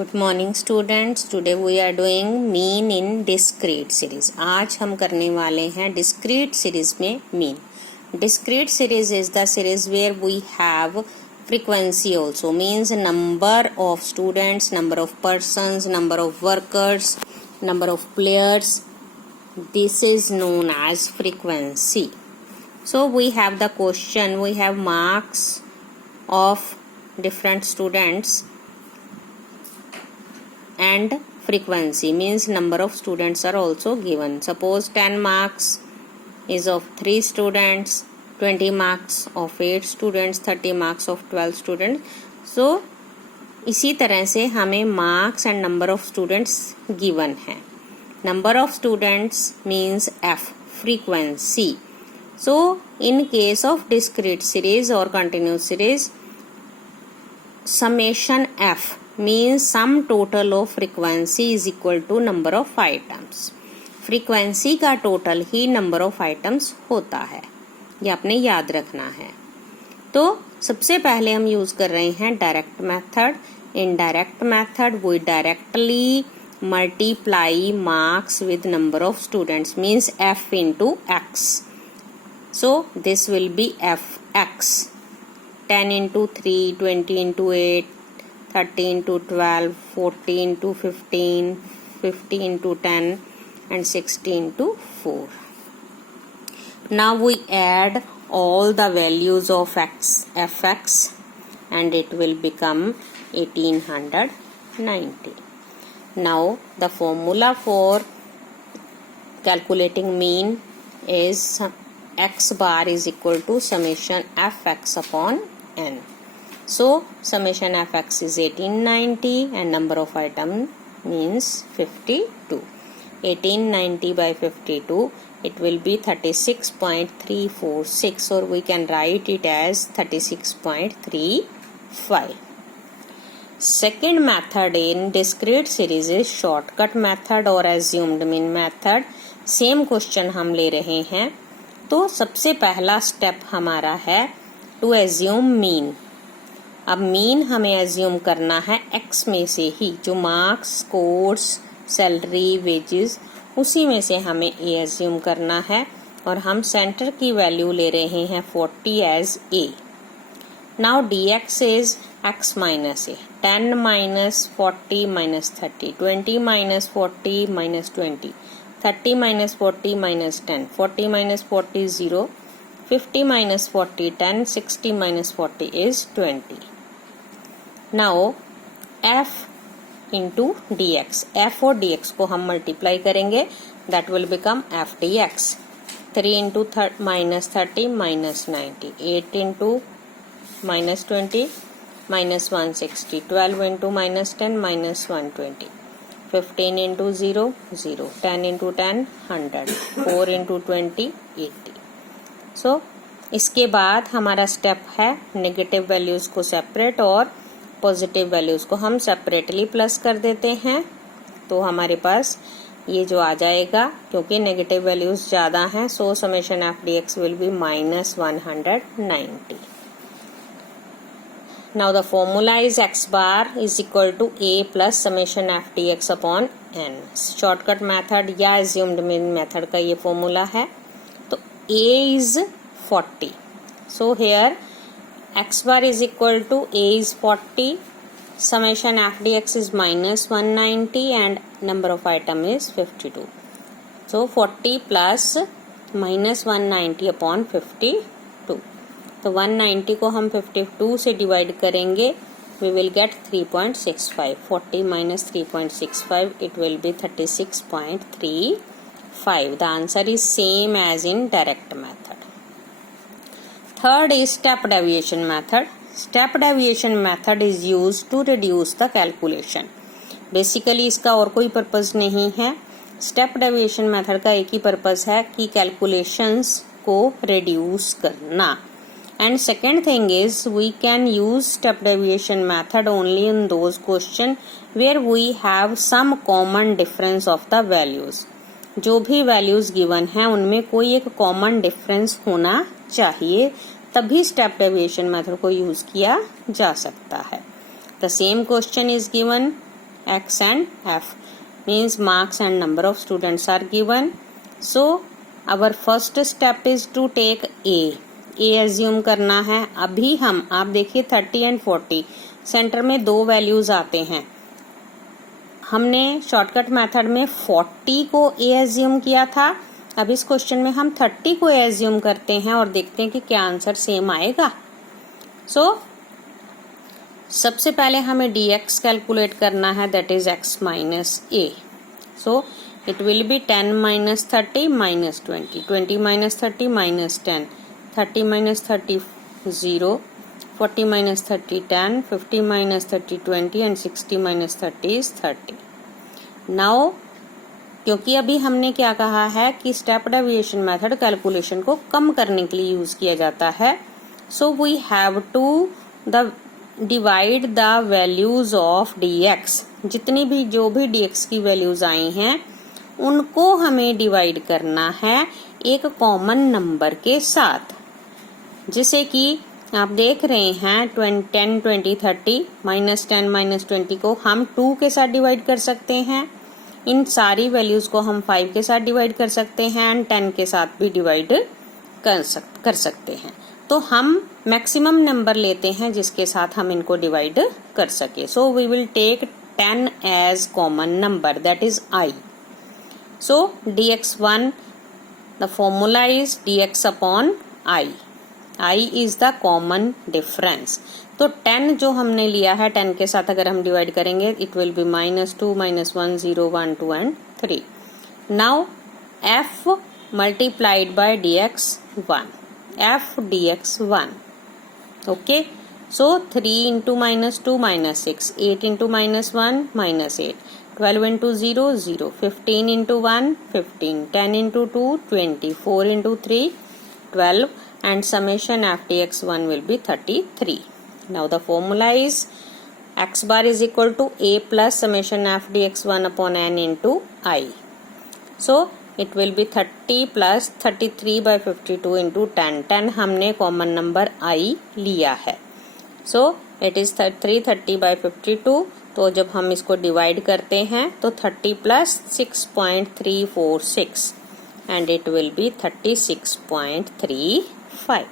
Good morning students, today we are doing mean in discrete series. आज हम करने वाले हैं डिस्क्रीट सीरीज में mean. Discrete series is the series where we have frequency also, means number of students, number of persons, number of workers, number of players. This is known as frequency. So we have the question, we have marks of different students and frequency means number of students are also given. Suppose 10 marks is of 3 students, 20 marks of 8 students, 30 marks of 12 students. So इसी तरह से हमें marks and number of students given है. Number of students means f, frequency. So in case of discrete series or continuous series, summation f means sum total of frequency is equal to number of items. frequency का total he number of items होता है, ये आपने याद रखना है. तो सबसे पहले हम यूज कर रहे हैं direct method. In direct method we directly multiply marks with number of students means f into x. So this will be fx. 10 into 3, 20 into 8, 30 into 12, 40 into 15, 50 into 10 and 60 into 4. Now we add all the values of fx and it will become 1890. Now the formula for calculating mean is x bar is equal to summation fx upon n. So summation fx is 1890 and number of item means 52. 1890 by 52, it will be 36.346 or we can write it as 36.35. Second method in discrete series is shortcut method or assumed mean method. Same question हम ले रहे हैं. तो सबसे पहला step हमारा है to assume mean. अब मीन हमें एज्यूम करना है एक्स में से ही, जो मार्क्स, कोर्स, सैलरी, वेजेस, उसी में से हमें ए एज्यूम करना है और हम सेंटर की वैल्यू ले रहे हैं 40 as A. Now D X is X minus A. 10 minus 40 minus 30, 20 minus 40 minus 20, 30 minus 40 minus 10, 40 minus 40 is 0, 50 minus 40 10, 60 minus 40 is 20. Now f into dx, f और dx को हम मल्टीप्लाई करेंगे, that will become f dx. 3 into minus 30 minus 90, 8 into minus 20 minus 160, 12 into minus 10 minus 120. 15 into 0, 0. 10 into 10, 100. 4 into 20, 80. So, इसके बाद हमारा step है negative values को separate और पॉजिटिव वैल्यूज को हम सेपरेटली प्लस कर देते हैं. तो हमारे पास ये जो आ जाएगा, क्योंकि नेगेटिव वैल्यूज ज़्यादा हैं, सो summation F D x will be minus 190. Now the formula is x bar is equal to a plus summation f dx upon n. Shortcut method या assumed mean method का ये formula है. तो a is 40. So here x bar is equal to a is 40. Summation f dx is minus 190 and number of item is 52. So 40 plus minus 190 upon 52. तो 190 को हम 52 से divide करेंगे, we will get 3.65. 40 minus 3.65, it will be 36.35. The answer is same as in direct method. Third is step deviation method. Step deviation method is used to reduce the calculation. Basically इसका और कोई purpose नहीं है. Step deviation method का एक ही purpose है कि calculations को रिड्यूस करना. And second thing is we can use step deviation method only in those question where we have some common difference of the values. जो भी values given हैं उनमें कोई एक common difference होना चाहिए, तभी step deviation method को use किया जा सकता है. The same question is given X and F means marks and number of students are given. So our first step is to take A assume करना है. अभी हम आप देखिए 30 and 40 सेंटर में दो वैल्यूज आते हैं. हमने शॉर्टकट मेथड में 40 को A assume किया था. अब इस क्वेश्चन में हम 30 को A assume करते हैं और देखते हैं कि क्या आंसर सेम आएगा. सबसे पहले हमें dx कैलकुलेट करना है, that is x minus a. So it will be 10 minus 30 minus 20, 20 minus 30 minus 10, 30 minus 30 0, 40 minus 30 10, 50 minus 30 20 and 60 minus 30 is 30. Now क्योंकि अभी हमने क्या कहा है कि स्टेप डेविएशन मेथड कैलकुलेशन को कम करने के लिए यूज किया जाता है. So we have to divide the values of dx. जितनी भी जो भी dx की वैल्यूज आई हैं उनको हमें डिवाइड करना है एक कॉमन नंबर के साथ. जैसे कि आप देख रहे हैं 10 20 30 माइनस 10 माइनस 20 को हम 2 के साथ डिवाइड कर सकते हैं. इन सारी वैल्यूज को हम 5 के साथ डिवाइड कर सकते हैं एंड 10 के साथ भी डिवाइड कर सकते हैं. तो हम मैक्सिमम नंबर लेते हैं जिसके साथ हम इनको डिवाइड कर सके. So we will take 10 as common number, that is I. So dx1, the formula is dx upon I. I is the common difference. तो 10 जो हमने लिया है 10 के साथ अगर हम डिवाइड करेंगे it will be -2 -1 0 1 2 and 3. Now f multiplied by dx1, f dx1. okay, so 3 into -2 -6, 8 into -1 -8, 12 into 0 0, 15 into 1 15, 10 into 2 20, 4 into 3 12 and summation f dx1 will be 33. Now the formula is x bar is equal to a plus summation f dx1 upon n into I. So it will be 30 plus 33 by 52 into 10. 10 हमने common number I लिया है. So it is 330 by 52. तो जब हम इसको divide करते हैं तो 30 plus 6.346 and it will be 36.35.